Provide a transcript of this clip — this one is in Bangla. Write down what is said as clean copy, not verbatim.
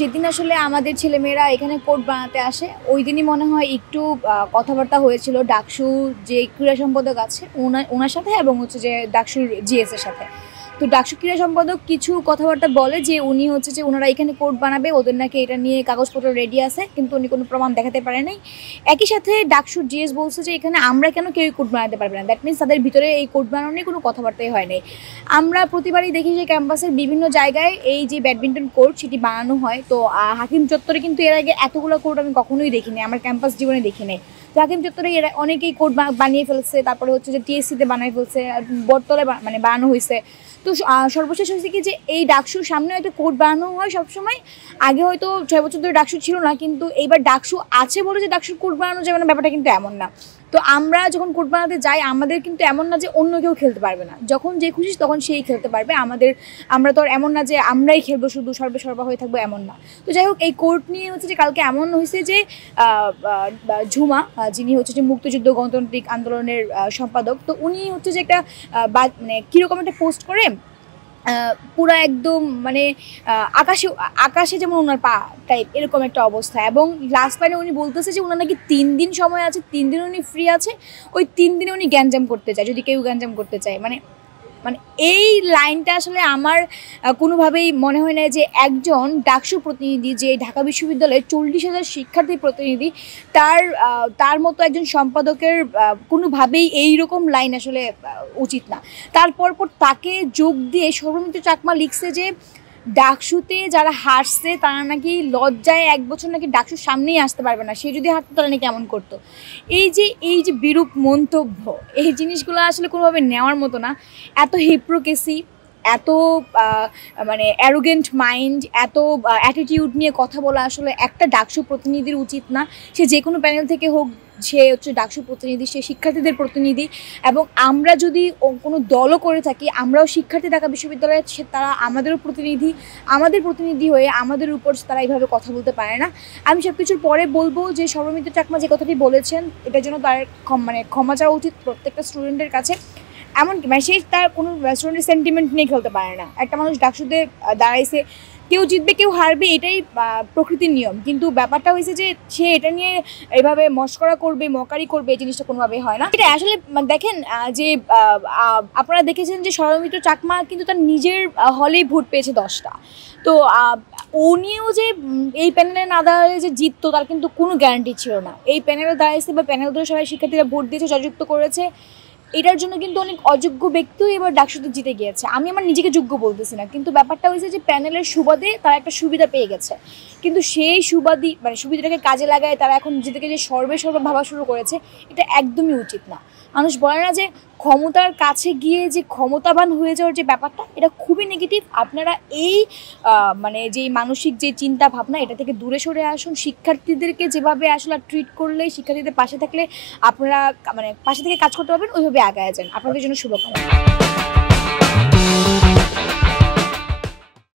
যেদিন আসলে আমাদের ছেলেমেয়েরা এখানে কোর্ট বানাতে আসে ওই দিনই মনে হয় একটু কথাবার্তা হয়েছিল ডাকসু যে ক্রীড়া সম্পাদক আছে ওনার সাথে এবং হচ্ছে যে ডাকসুর জিএস এর সাথে। তো ডাকসু ক্রীড়া সম্পাদক কিছু কথাবার্তা বলে যে উনি হচ্ছে যে ওনারা এখানে কোর্ট বানাবে, ওদের নাকি এটা নিয়ে কাগজপত্র রেডি আছে, কিন্তু উনি কোনো প্রমাণ দেখাতে পারে নাই। একই সাথে ডাকসুর জিএস বলছে যে এখানে আমরা কেন কেউ কোর্ট বানাতে পারবে না, দ্যাট মিনস তাদের ভিতরে এই কোর্ট বানানো নিয়ে কোনো কথাবার্তাই হয় নাই। আমরা প্রতিবারই দেখি যে ক্যাম্পাসের বিভিন্ন জায়গায় এই যে ব্যাডমিন্টন কোর্ট সেটি বানানো হয়। তো হাকিম চত্বরে কিন্তু এর আগে এতগুলো কোর্ট আমি কখনোই দেখিনি, আমার ক্যাম্পাস জীবনে দেখি নাই। তো হাকিম চত্বরে এরা অনেকেই কোর্ট বানিয়ে ফেলছে, তারপরে হচ্ছে যে টিএসসিতে বানিয়ে ফেলছে, বটতলায় মানে বানানো হয়েছে। তো সর্বশেষ হয়েছে কি যে এই ডাকসুর সামনে একটা কোর্ট বানানো হয় সবসময়। আগে হয়তো 6 বছর ধরে ডাকসু ছিল না, কিন্তু এইবার ডাকসু আছে বলে যে ডাকসুর কোর্ট বানানো যাবে না ব্যাপারটা কিন্তু এমন না। তো আমরা যখন কোর্ট বানাতে যাই আমাদের কিন্তু এমন না যে অন্য কেউ খেলতে পারবে না, যখন যে খুশি তখন সেই খেলতে পারবে। আমরা তো আর এমন না যে আমরাই খেলবো শুধু সর্বা হয়ে থাকবো, এমন না। তো যাই হোক, এই কোর্ট নিয়ে হচ্ছে যে কালকে এমন হয়েছে যে ঝুমা, যিনি হচ্ছে যে মুক্তিযুদ্ধ গণতান্ত্রিক আন্দোলনের সম্পাদক, তো উনি হচ্ছে যে একটা মানে কীরকম একটা পোস্ট করে পুরা একদম মানে আকাশে আকাশে যেমন ওনার পা টাইপ এরকম একটা অবস্থা। এবং লাস্ট লাইনে উনি বলতেছে যে ওনার নাকি 3 দিন সময় আছে, 3 দিন উনি ফ্রি আছে, ওই 3 দিনে উনি গ্যাঞ্জাম করতে চায়, যদি কেউ গ্যাঞ্জাম করতে চায়। মানে মানে এই লাইনটা আসলে আমার কোনোভাবেই মনে হয় না যে একজন ডাকসু প্রতিনিধি, যে ঢাকা বিশ্ববিদ্যালয়ের 40,000 শিক্ষার্থীর প্রতিনিধি, তার মতো একজন সম্পাদকের কোনোভাবেই এইরকম লাইন আসলে উচিত না। তারপর তাকে যোগ দিয়ে সৌরমিত্র চাকমা লিখছে যে ডাকসুতে যারা হারছে তারা নাকি লজ্জায় 1 বছর নাকি ডাকসুর সামনেই আসতে পারবে না, সে যদি হারতো তারা নাকি কেমন করতো। এই যে বিরূপ মন্তব্য, এই জিনিসগুলো আসলে কোনোভাবে নেওয়ার মতো না। এত হিপ্রোক্রেসি, এত মানে অ্যারোগেন্ট মাইন্ড, এত অ্যাটিটিউড নিয়ে কথা বলা আসলে একটা ডাকসু প্রতিনিধির উচিত না। সে যে কোনো প্যানেল থেকে হোক, সে হচ্ছে ডাকসু প্রতিনিধি, সে শিক্ষার্থীদের প্রতিনিধি। এবং আমরা যদি কোনো দলও করে থাকি, আমরাও শিক্ষার্থী ঢাকা বিশ্ববিদ্যালয়ের, তারা আমাদেরও প্রতিনিধি, আমাদের প্রতিনিধি হয়ে আমাদের উপর তারা এইভাবে কথা বলতে পারে না। আমি সব কিছুর পরে বলবো যে সৌরমিত্র চাকমা যে কথাটি বলেছেন এটার জন্য তার ক্ষমা চাওয়া উচিত প্রত্যেকটা স্টুডেন্টের কাছে। এমনকি মানে সে তার কোনো স্টুডেন্টের সেন্টিমেন্ট নিয়ে খেলতে পারে না। একটা মানুষ ডাকসুতে দাঁড়াইছে, কেউ জিতবে কেউ হারবে, এটাই প্রকৃতির নিয়ম। কিন্তু ব্যাপারটা হয়েছে যে সে এটা নিয়ে এভাবে মস্করা করবে, মকারি করবে, এই জিনিসটা কোনোভাবেই হয় না। এটা আসলে দেখেন যে আপনারা দেখেছেন যে সৌরমিত্র চাকমা কিন্তু তার নিজের হলেই ভোট পেয়েছে 10টা। তো উনিও যে এই প্যানেলে না দাঁড়ালে যে জিততো তার কিন্তু কোনো গ্যারান্টি ছিল না। এই প্যানেলে দাঁড়াইছে বা প্যানেল ধরে সবাই শিক্ষার্থীরা ভোট দিয়েছে, জয়যুক্ত করেছে, এটার জন্য কিন্তু অনেক অযোগ্য ব্যক্তিও এবার ডাকসুতে জিতে গিয়েছে। আমি আমার নিজেকে যোগ্য বলতেছি না, কিন্তু ব্যাপারটা হয়েছে যে প্যানেলের সুবাদে তারা একটা সুবিধা পেয়ে গেছে, কিন্তু সেই সুবিধাটাকে কাজে লাগায় তারা এখন নিজেদেরকে যে সর্বে ভাবা শুরু করেছে, এটা একদমই উচিত না। মানুষ বলে না যে ক্ষমতার কাছে গিয়ে যে ক্ষমতাবান হয়ে যাওয়ার যে ব্যাপারটা, এটা খুবই নেগেটিভ। আপনারা এই মানে যে মানসিক যে চিন্তা ভাবনা, এটা থেকে দূরে সরে আসুন। শিক্ষার্থীদেরকে যেভাবে আসলে ট্রিট করলে, শিক্ষার্থীদের পাশে থাকলে আপনারা মানে পাশে থেকে কাজ করতে পারবেন, ওইভাবে আগায় যান। আপনাদের জন্য শুভকামনা।